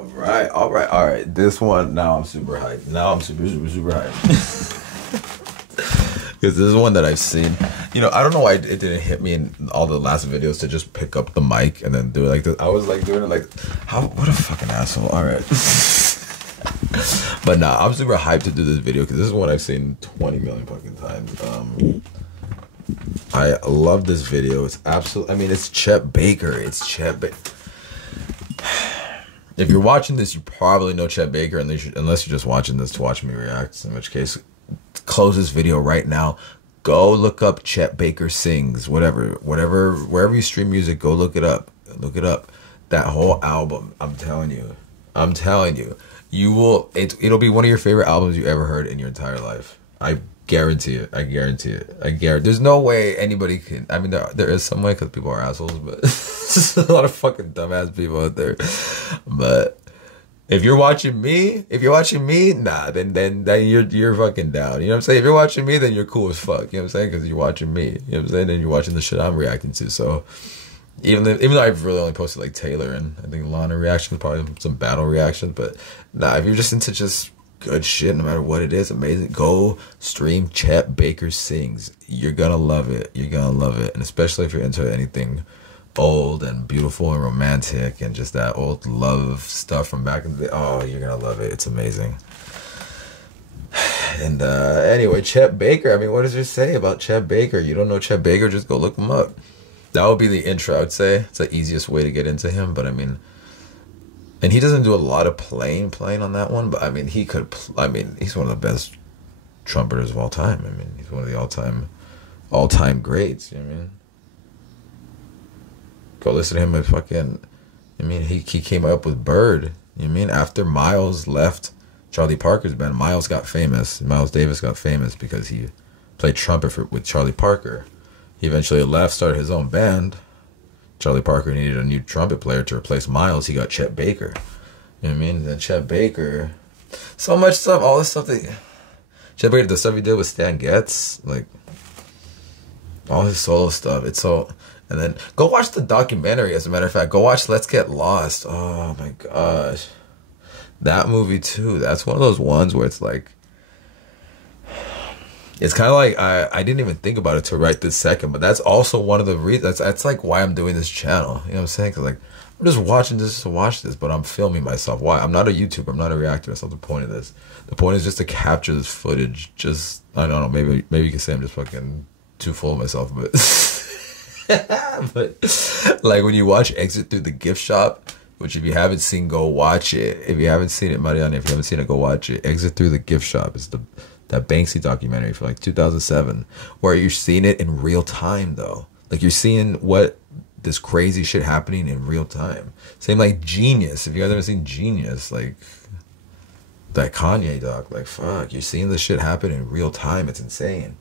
All right. This one, now I'm super hyped. Now I'm super hyped. Because this is one that I've seen. You know, I don't know why it didn't hit me in all the last videos to just pick up the mic and then do it like this. I was like doing it like, what a fucking asshole. All right. But nah, I'm super hyped to do this video because this is one I've seen 20 million fucking times. I love this video. It's absolutely, I mean, it's Chet Baker. It's Chet Baker. If you're watching this, you probably know Chet Baker, unless you're just watching this to watch me react, in which case, close this video right now. Go look up Chet Baker Sings, wherever you stream music, go look it up. Look it up. That whole album, I'm telling you, you will, it'll be one of your favorite albums you ever heard in your entire life. I guarantee it. I guarantee it. There's no way anybody can. I mean, there is some way because people are assholes, but there's a lot of fucking dumbass people out there. But if you're watching me, nah, then you're fucking down. You know what I'm saying? If you're watching me, then you're cool as fuck. You know what I'm saying? Because you're watching me. You know what I'm saying? And you're watching the shit I'm reacting to. So even though I've really only posted like Taylor and I think Lana reactions, probably some battle reactions, but nah, if you're just into just good shit, no matter what it is, amazing, go stream Chet Baker Sings. You're gonna love it. You're gonna love it. And especially if you're into anything old and beautiful and romantic and just that old love stuff from back in the day, oh, you're gonna love it. It's amazing. And anyway, Chet Baker, I mean, what does it say about Chet Baker? You don't know Chet Baker, just go look him up. That would be the intro, I'd say. It's the easiest way to get into him, but I mean, and he doesn't do a lot of playing on that one, but I mean, he could, I mean, he's one of the best trumpeters of all time. I mean, he's one of the all-time greats, you know what I mean? Go listen to him with fucking, I mean, he came up with Bird, you know what I mean? After Miles left Charlie Parker's band, Miles Davis got famous because he played trumpet with Charlie Parker. He eventually left, started his own band. Charlie Parker needed a new trumpet player to replace Miles. He got Chet Baker. You know what I mean? Then Chet Baker, so much stuff, all this stuff that Chet Baker, the stuff he did with Stan Getz, like all his solo stuff. It's so, and then go watch the documentary. As a matter of fact, go watch Let's Get Lost. Oh my gosh, that movie too. That's one of those ones where it's like, it's kind of like, I didn't even think about it till right this second, but that's also one of the reasons, that's like why I'm doing this channel, you know what I'm saying? Because like, I'm just watching this to watch this, but I'm filming myself. Why? I'm not a YouTuber, I'm not a reactor, that's not the point of this. The point is just to capture this footage, just, I don't know, maybe you can say I'm just fucking too full of myself, but, but like when you watch Exit Through the Gift Shop, which if you haven't seen, go watch it. If you haven't seen it, Mariana, if you haven't seen it, go watch it. Exit Through the Gift Shop is that Banksy documentary from like 2007, where you're seeing it in real time though. Like you're seeing what this crazy shit happening in real time. Same like Genius. If you guys ever seen Genius, like that Kanye doc, like fuck, you're seeing this shit happen in real time. It's insane.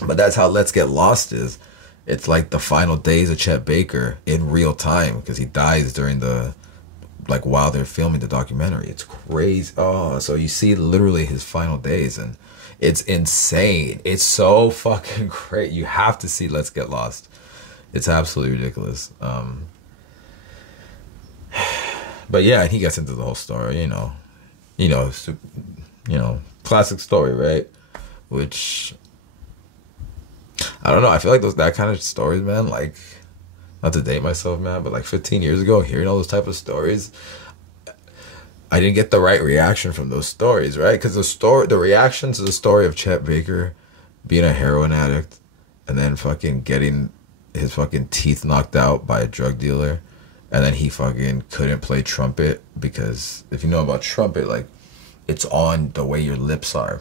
But that's how Let's Get Lost is. It's like the final days of Chet Baker in real time because he dies during the, like while they're filming the documentary. It's crazy. Oh, so you see literally his final days and it's insane. It's so fucking great. You have to see Let's Get Lost. It's absolutely ridiculous. But yeah, he gets into the whole story, you know, classic story, right? Which I don't know. I feel like that kind of stories, man, like, not to date myself, man, but like 15 years ago, hearing all those type of stories, I didn't get the right reaction from those stories, right? Because the reaction to the story of Chet Baker being a heroin addict and then fucking getting his fucking teeth knocked out by a drug dealer, and then he fucking couldn't play trumpet because if you know about trumpet, like it's on the way your lips are.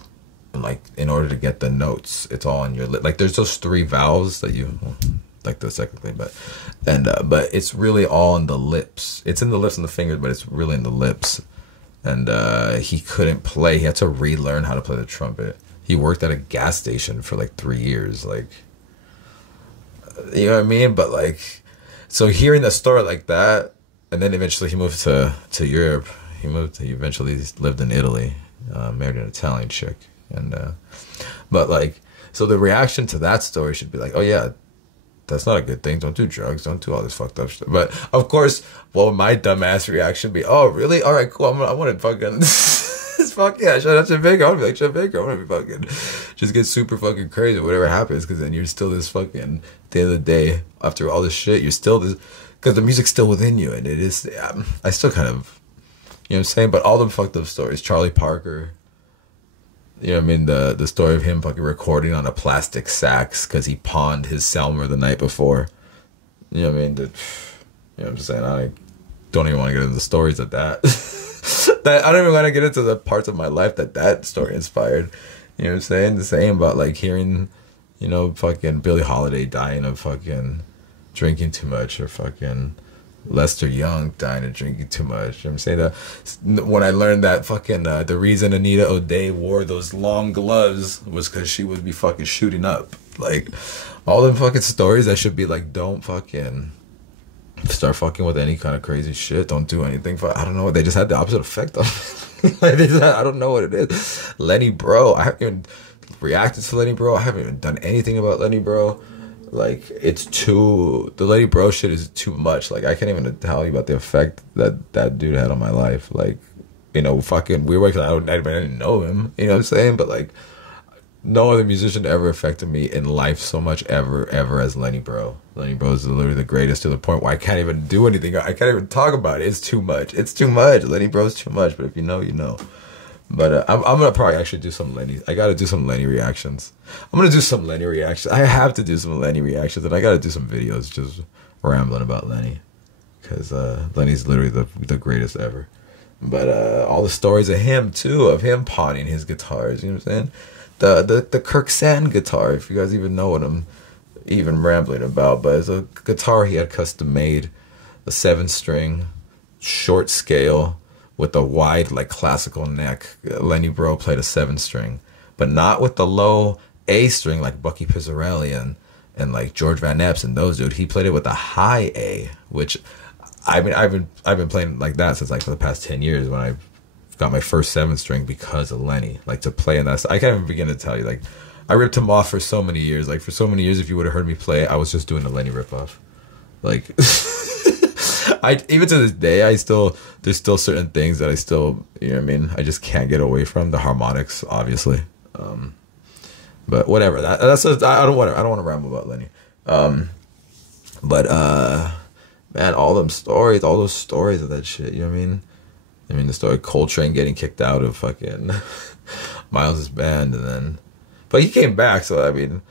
And like in order to get the notes, it's all on your lip. Like there's those 3 valves that you, like the second thing, but it's really all in the lips. It's in the lips and the fingers, but it's really in the lips. And he couldn't play. He had to relearn how to play the trumpet. He worked at a gas station for like 3 years, like, you know what I mean? But like, so hearing a story like that, and then eventually he moved to Europe. He eventually lived in Italy, married an Italian chick, and but like, so the reaction to that story should be like, oh yeah, That's not a good thing. Don't do drugs. Don't do all this fucked up shit. But of course, what would my dumbass reaction be? Oh, really? All right, cool. I want to fucking fuck yeah. Shout out Chet Baker. I want to be like Chet Baker. I want to be fucking just get super fucking crazy. Whatever happens, because then you're still this fucking. At the end of the day, after all this shit, you're still this. Because the music's still within you, and it is. I still kind of, you know what I'm saying. But all the fucked up stories. Charlie Parker. You know what I mean? The story of him fucking recording on a plastic sax because he pawned his Selmer the night before. You know what I mean? You know what I'm saying? I don't even want to get into the stories of that. I don't even want to get into the parts of my life that story inspired. You know what I'm saying? The same about like hearing, you know, fucking Billie Holiday dying of fucking drinking too much, or fucking Lester Young dying of drinking too much. You know what I'm saying? When I learned that fucking the reason Anita O'Day wore those long gloves was because she would be fucking shooting up. Like all them fucking stories that should be like, don't fucking start fucking with any kind of crazy shit. Don't do anything. I don't know. They just had the opposite effect on me. Like I don't know what it is. Lenny Bro. I haven't even reacted to Lenny Bro. I haven't even done anything about Lenny Bro. Like the Lenny Bro shit is too much. Like I can't even tell you about the effect that dude had on my life. Like, you know, fucking we were. I didn't know him. You know what I'm saying? But like, no other musician ever affected me in life so much ever as Lenny Bro. Lenny Bro is literally the greatest, to the point where I can't even do anything. I can't even talk about it. It's too much. It's too much. Lenny Bro's too much. But if you know, you know. But I'm gonna probably actually do some Lenny. I gotta do some Lenny reactions. I'm gonna do some Lenny reactions. I have to do some Lenny reactions, and I gotta do some videos just rambling about Lenny, because Lenny's literally the greatest ever. But all the stories of him too, of him pawning his guitars. You know what I'm saying? The Kirk Sand guitar, if you guys even know what I'm even rambling about. But it's a guitar he had custom made, a 7-string, short scale, with a wide, like, classical neck. Lenny Bro played a 7-string, but not with the low A string like Bucky Pizzarelli and like George Van Eps and those dude. He played it with a high A, which I've been playing like that since like for the past 10 years when I got my first 7-string because of Lenny. Like to play in that, I can't even begin to tell you. Like I ripped him off for so many years. Like for so many years, if you would have heard me play, I was just doing a Lenny ripoff. Like. Even to this day, there's still certain things that I still, you know what I mean, I just can't get away from. The harmonics, obviously, but whatever. I don't want to ramble about Lenny. But man, all those stories of that shit. You know what I mean? The story of Coltrane getting kicked out of fucking Miles's band, but he came back. So I mean,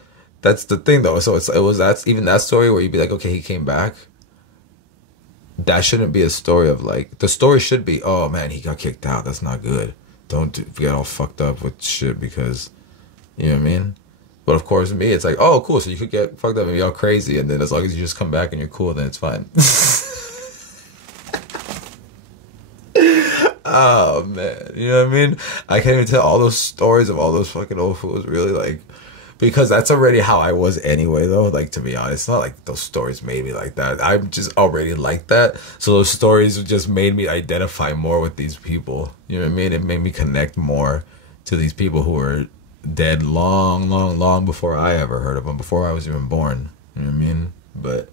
that's the thing though. So that's even that story where you'd be like, okay, he came back. That shouldn't be a story of like, the story should be, oh man, he got kicked out. That's not good. Don't get all fucked up with shit because, you know what I mean? But of course, me, it's like, oh, cool. So you could get fucked up and be all crazy. And then as long as you just come back and you're cool, then it's fine. Oh man. You know what I mean? I can't even tell all those stories of all those fucking old fools really like, because that's already how I was anyway, though. Like, to be honest, it's not like those stories made me like that. I'm just already like that. So those stories just made me identify more with these people. You know what I mean? It made me connect more to these people who were dead long before I ever heard of them, before I was even born. You know what I mean? But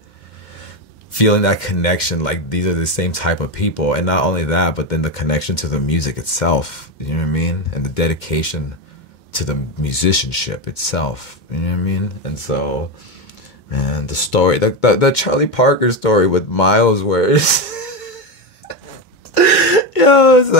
feeling that connection, like these are the same type of people. And not only that, but then the connection to the music itself. You know what I mean? And the dedication to the musicianship itself, you know what I mean? And so, man, the story, the Charlie Parker story with Miles, where it's, it's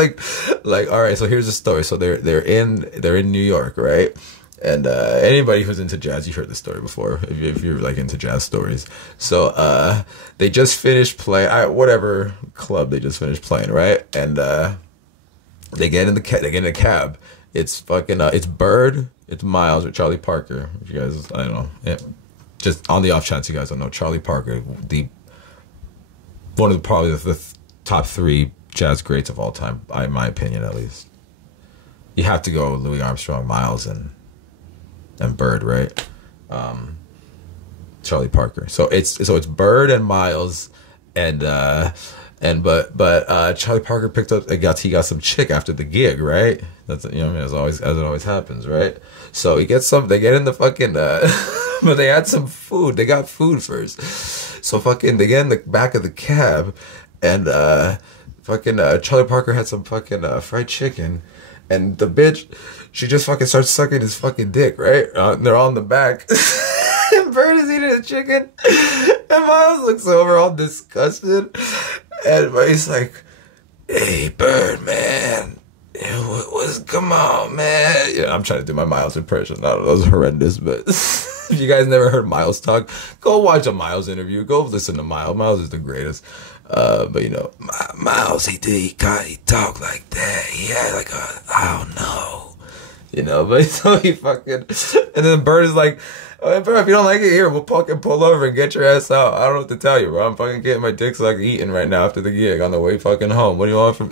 like, all right, so here's the story. So they're in New York, right? And anybody who's into jazz, you've heard this story before, if you're like into jazz stories. So they just finished playing, whatever club they just finished playing, right? And they get in a cab. It's fucking, it's Bird, it's Miles, or Charlie Parker. If you guys, I don't know. Yeah. Just on the off chance you guys don't know, Charlie Parker, one of probably the top 3 jazz greats of all time, in my opinion at least. You have to go Louis Armstrong, Miles, and Bird, right? Charlie Parker. So it's Bird and Miles, and And but Charlie Parker picked up he got some chick after the gig, right? That's you know what I mean, as it always happens, right? So he gets some. They get in the fucking. But they had some food. They got food first. So fucking they get in the back of the cab, and fucking Charlie Parker had some fucking fried chicken, and the bitch, she just fucking starts sucking his fucking dick, right? And they're all in the back. And Bird is eating the chicken, and Miles looks over all disgusted, and he's like, "Hey, Bird, man, come on, man." Yeah, I'm trying to do my Miles impression. I don't know, it was horrendous, but if you guys never heard Miles talk, go watch a Miles interview. Go listen to Miles. Miles is the greatest. But you know, Miles, he talked like that. He had like I don't know, you know. But so he fucking, and then Bird is like, "Oh, bro, if you don't like it, here, we'll fucking pull over and get your ass out." I don't know what to tell you, bro. I'm fucking getting my dick sucked eating right now after the gig on the way fucking home. What do you want from?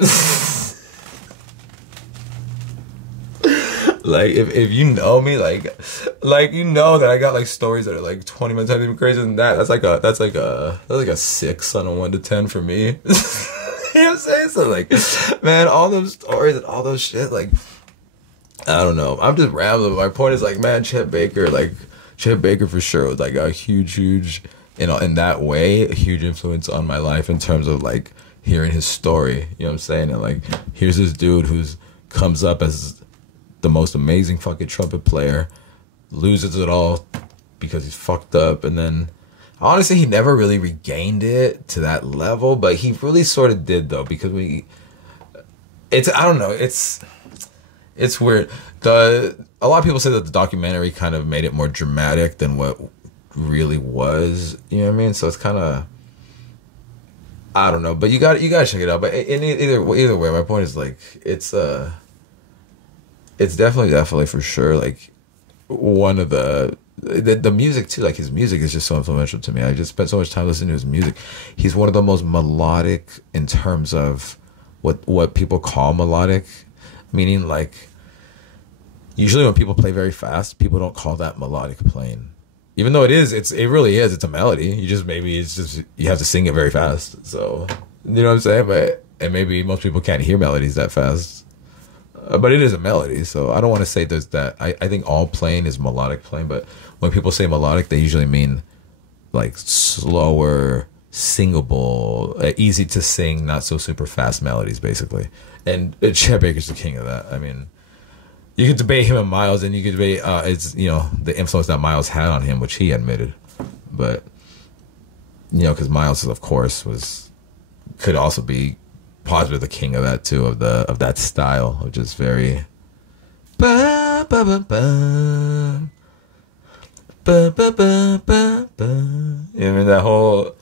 Like if you know me, like you know that I got like stories that are like 20 minutes even crazier than that. That's like a 6 on a 1 to 10 for me. You know what I'm saying? So like, man, all those stories and all those shit, like, I don't know. I'm just rambling. My point is like, man, Chet Baker for sure was like a huge, you know, in that way, a huge influence on my life in terms of like hearing his story. You know what I'm saying? And like, here's this dude who's comes up as the most amazing fucking trumpet player, loses it all because he's fucked up, and then honestly he never really regained it to that level, but he really sort of did though, because I don't know, it's weird. A lot of people say that the documentary kind of made it more dramatic than what really was, you know what I mean? So it's kind of, I don't know, but you got to check it out. But either way, my point is like, it's definitely for sure like one of the music too. Like his music is just so influential to me. I just spent so much time listening to his music. He's one of the most melodic in terms of what people call melodic, meaning like usually when people play very fast, people don't call that melodic playing, even though it really is. It's a melody. You have to sing it very fast. So you know what I'm saying. And maybe most people can't hear melodies that fast. But it is a melody, so I don't want to say there's that. I think all playing is melodic playing, but when people say melodic, they usually mean like slower, singable, easy to sing, not so super fast melodies, basically. And Chet Baker's the king of that. I mean, you could debate him and Miles, and you could debate it's, you know, the influence that Miles had on him, which he admitted. But you know, because Miles, of course, could also be possibly the king of that too, of that style, which is very ba ba ba ba ba ba ba ba ba. You know, I mean, that whole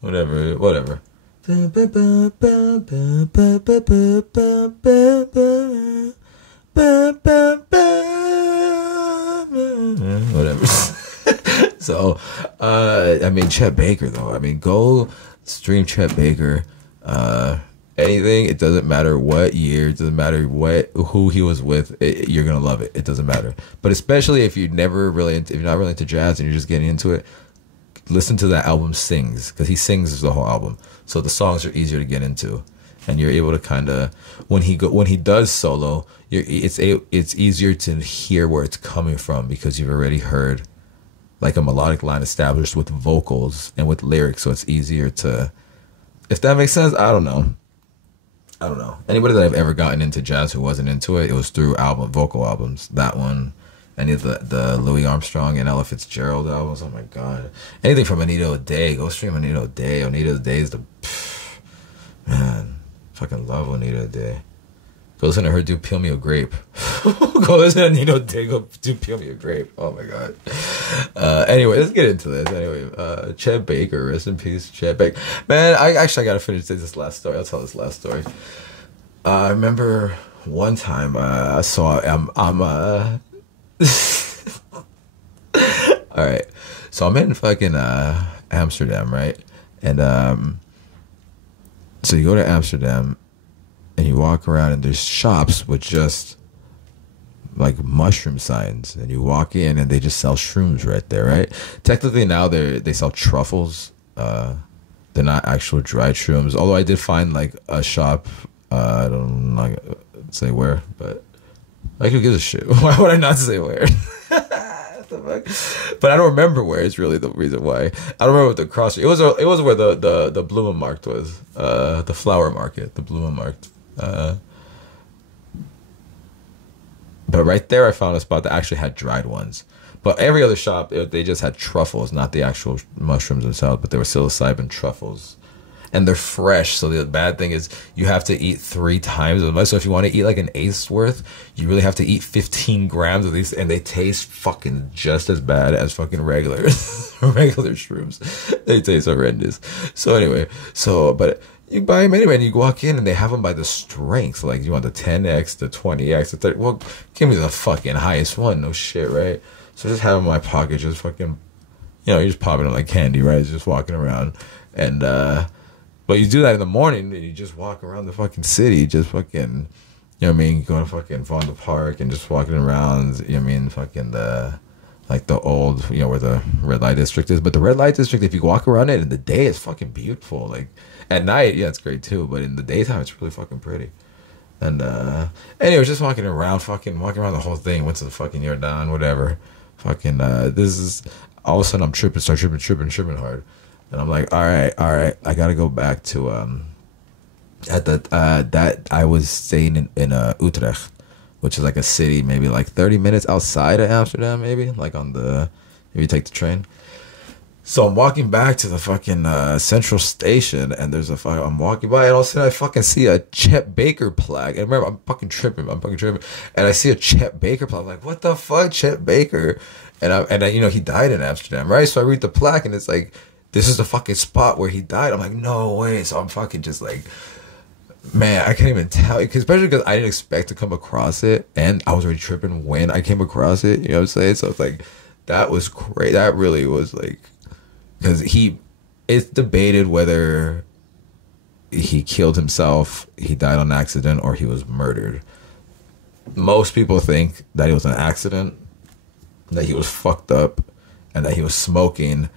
whatever whatever So I mean, Chet Baker though, I mean, go stream Chet Baker. Anything, it doesn't matter what year, it doesn't matter who he was with, you're gonna love it. It doesn't matter. But especially if you're not really into jazz and you're just getting into it, listen to that album Sings, because he sings the whole album, so the songs are easier to get into, and you're able to kind of when he does solo, it's easier to hear where it's coming from, because you've already heard like a melodic line established with vocals and with lyrics, so it's easier to, if that makes sense. I don't know. Anybody that I've ever gotten into jazz who wasn't into it, it was through vocal albums. That one, any of the Louis Armstrong and Ella Fitzgerald albums. Oh my god, anything from Anita O'Day. Go stream Anita O'Day. Anita O'Day is man. Fucking love Anita O'Day. Go listen to her do Peel Me a Grape. Go listen to Anita O'Day go do Peel Me a Grape. Oh my god. Anyway, let's get into this. Anyway, Chet Baker, rest in peace, Chet Baker. Man, I gotta finish this last story. I'll tell this last story. I remember one time I saw all right. So I'm in fucking Amsterdam, right? And so you go to Amsterdam and you walk around, and there's shops with just like mushroom signs, and you walk in and they just sell shrooms right there, right? Technically now they sell truffles. They're not actual dried shrooms. Although I did find like a shop. I don't know, not gonna say where, but like who gives a shit? Why would I not say where? What the fuck? But I don't remember where. It's really the reason why. I don't remember what the cross. It was where the Blumenmarkt was. The flower market, the Blumenmarkt. But right there, I found a spot that actually had dried ones. But every other shop, they just had truffles, not the actual mushrooms themselves, but they were psilocybin truffles. And they're fresh, so the bad thing is you have to eat 3 times as much. So if you want to eat like an eighth's worth, you really have to eat 15 grams of these, and they taste fucking just as bad as fucking regular regular shrooms. They taste horrendous. So anyway, but you buy them anyway, and you walk in, and they have them by the strength. Like, you want the 10x, the 20x, the 30. Well, give me the fucking highest one. No shit, right? So just have them in my pocket, just fucking, you're just popping it like candy, right? Just walking around. And, but you do that in the morning, and you just walk around the fucking city, just fucking, you know what I mean? Going to fucking Vonda Park and just walking around, you know what I mean? Fucking like the old, where the red light district is. But the red light district, if you walk around it in the day, it's fucking beautiful. Like, at night, yeah, it's great too. But in the daytime, it's really fucking pretty. And, anyway, just walking around the whole thing. Went to the fucking Jordan, whatever. Fucking, this is, all of a sudden I'm tripping hard. And I'm like, all right, I gotta go back to, that I was staying in Utrecht, which is like a city, maybe like 30 minutes outside of Amsterdam, maybe, like if you take the train. So I'm walking back to the fucking central station, and I'm walking by, and all of a sudden I fucking see a Chet Baker plaque. And remember, I'm fucking tripping. And I see a Chet Baker plaque. I'm like, what the fuck, Chet Baker? And I, he died in Amsterdam, right? So I read the plaque, and it's like, this is the fucking spot where he died. I'm like, no way. So I'm fucking just like, man, I can't even tell. Especially because I didn't expect to come across it, and I was already tripping when I came across it. You know what I'm saying? So it's like, that was great. That really was like, because it's debated whether he killed himself, he died on accident, or he was murdered. Most people think that it was an accident, that he was fucked up, and that he was smoking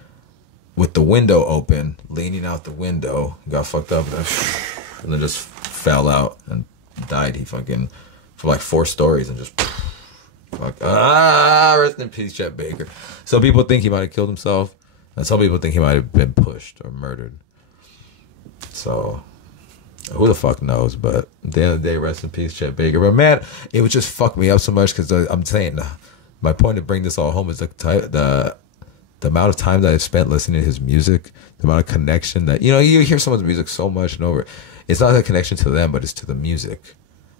with the window open, leaning out the window, got fucked up, and then just fell out and died. He fucking, for like 4 stories, and just, rest in peace, Chet Baker. Some people think he might have killed himself, and some people think he might have been pushed or murdered. So, who the fuck knows? But at the end of the day, rest in peace, Chet Baker. But man, it would just fuck me up so much, because I'm saying, my point to bring this all home is the amount of time that I've spent listening to his music, the amount of connection that, you hear someone's music so much and over. It's not a connection to them, but it's to the music.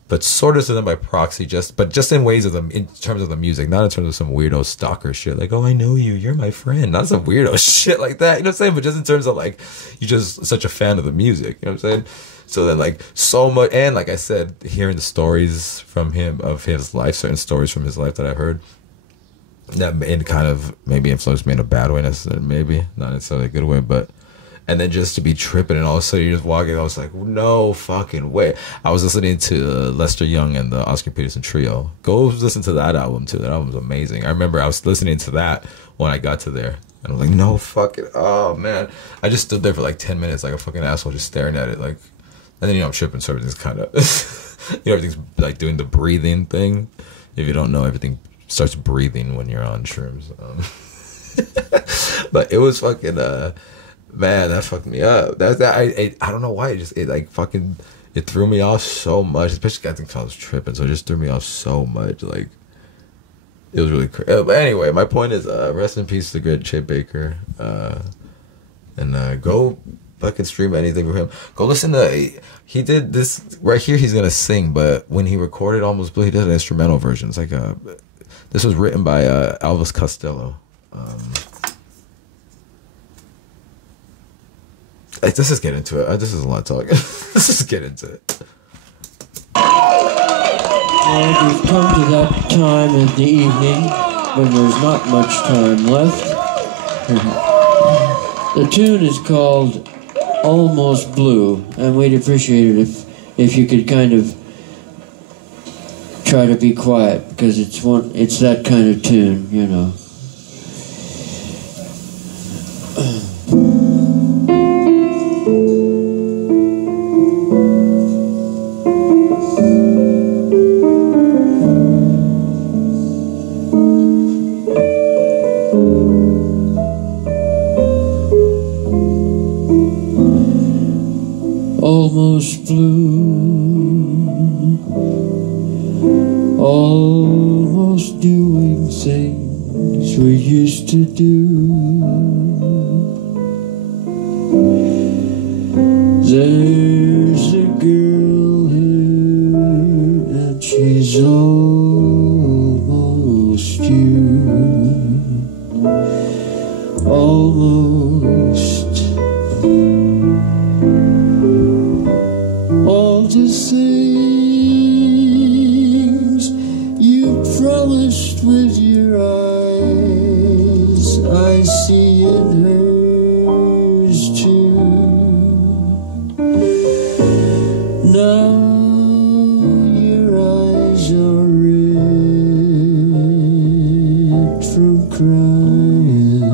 But sort of to them by proxy, but just in ways of them, in terms of the music, not in terms of some weirdo stalker shit. Like, oh, I know you, you're my friend. Not some weirdo shit like that. You know what I'm saying? But just in terms of like, you're just such a fan of the music. You know what I'm saying? So then like, so much, and like I said, hearing the stories from him, of his life, certain stories from his life that I've heard, that it kind of maybe influenced me in a bad way, maybe not necessarily a good way, but, and then just to be tripping, and all of a sudden you're just walking, I was like, no fucking way. I was listening to Lester Young and the Oscar Peterson Trio. Go listen to that album too. That album's amazing. I remember I was listening to that when I got to there, and I was like, no fucking, oh man. I just stood there for like 10 minutes like a fucking asshole, just staring at it, like, and then I'm tripping, so everything's kind of everything's like doing the breathing thing. If you don't know, everything starts breathing when you're on shrooms. But it was fucking, man, that fucked me up. I don't know why, it threw me off so much, especially I think I was tripping, so it just threw me off so much. Like, it was really crazy. But anyway, my point is, rest in peace to the good Chet Baker, and go fucking stream anything from him. Go listen to, he did this right here, he's gonna sing, but when he recorded Almost Blue, he did an instrumental version. It's like this was written by Elvis Costello. Let's just get into it. This is a lot of talking. Let's just get into it. And we've come to that time in the evening when there's not much time left. The tune is called Almost Blue, and we'd appreciate it if you could kind of try to be quiet, because it's that kind of tune, you know. blue, almost doing things we used to do. There's a girl here and she's almost you. Almost all the things you promised with your eyes, I see in hers too. Now your eyes are red from crying.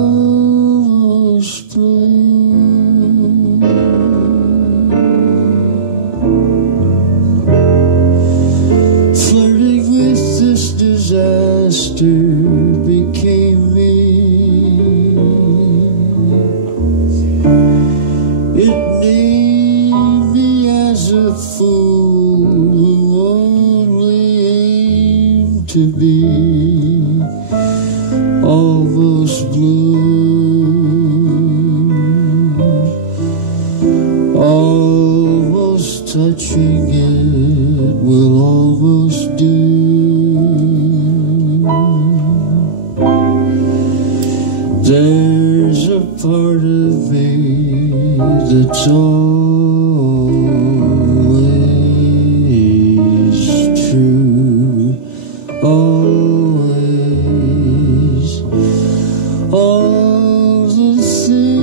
Almost blue. Flirting with this disaster became me. It named me as a fool who only aimed to be almost blue, almost touching it will almost do. There's a part of me that's always true, always. All the things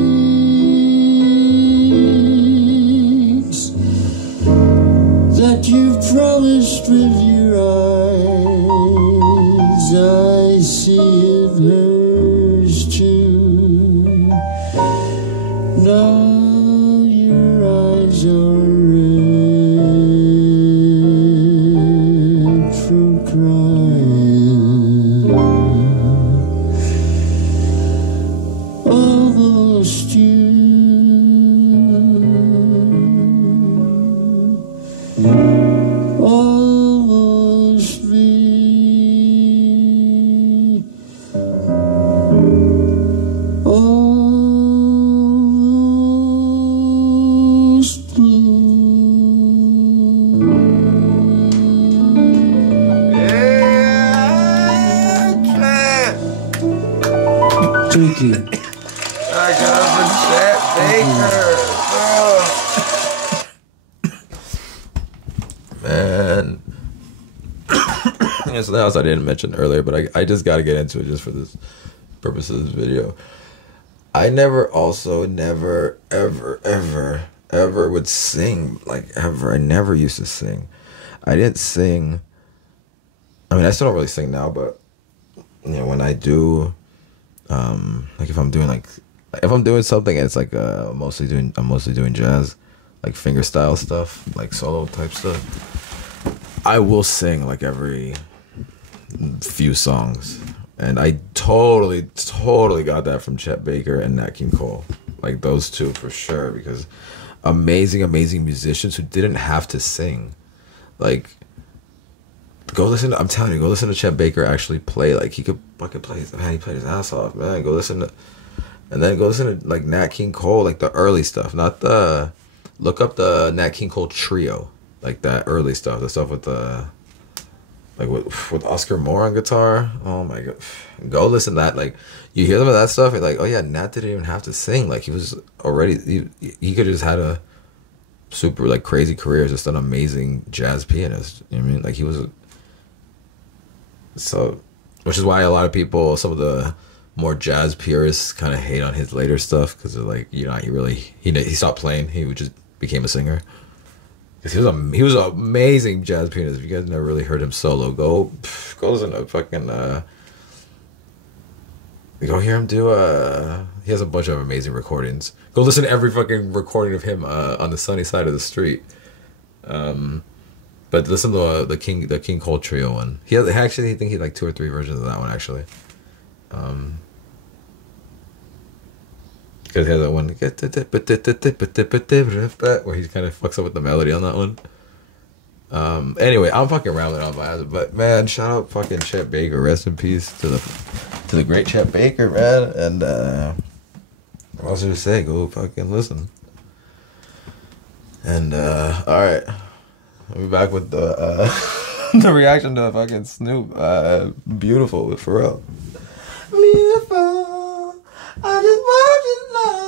that you promised with your eyes, I see in hers too. Now your eyes are red from crying. Almost you. Almost me. Almost blue. Yeah, Chet. Thank you. I got for Chet Baker. Man. It's the house I didn't mention earlier, but I just got to get into it just for this purpose of this video. I never, ever would sing, like ever. I never used to sing. I didn't sing. I mean, I still don't really sing now, but you know, when I do, like if I'm doing something and it's like I'm mostly doing jazz, like finger style stuff, like solo type stuff, I will sing like every few songs. And I totally got that from Chet Baker and Nat King Cole. Like those two for sure, because amazing musicians who didn't have to sing. Like, I'm telling you, go listen to Chet Baker actually play. Like he could fucking play, man, he played his ass off, man. Go listen to like Nat King Cole, like the early stuff, look up the Nat King Cole trio, like that early stuff, the stuff with with Oscar Moore on guitar. Oh my god, go listen to that. Like you hear some of that stuff, you're like, oh yeah, Nat didn't even have to sing. Like he was already, he could have just had a super like crazy career as just an amazing jazz pianist. You know what I mean? Like he was which is why a lot of people, some of the more jazz purists, kind of hate on his later stuff because they're like, you know, he stopped playing. He just became a singer. Because he was an amazing jazz pianist. If you guys never really heard him solo, go listen to fucking go hear him do he has a bunch of amazing recordings. Go listen to every fucking recording of him on the Sunny Side of the Street. But listen to the King Cole trio one. I think he had like 2 or 3 versions of that one actually. Because he has that one where he kind of fucks up with the melody on that one. Anyway, I'm fucking rambling on my ass, but man, shout out fucking Chet Baker. Rest in peace to the great Chet Baker, man. And what else did I say? Go fucking listen. And all right, I'll be back with the the reaction to fucking Snoop. Beautiful with Pharrell. Beautiful. I just want you to know.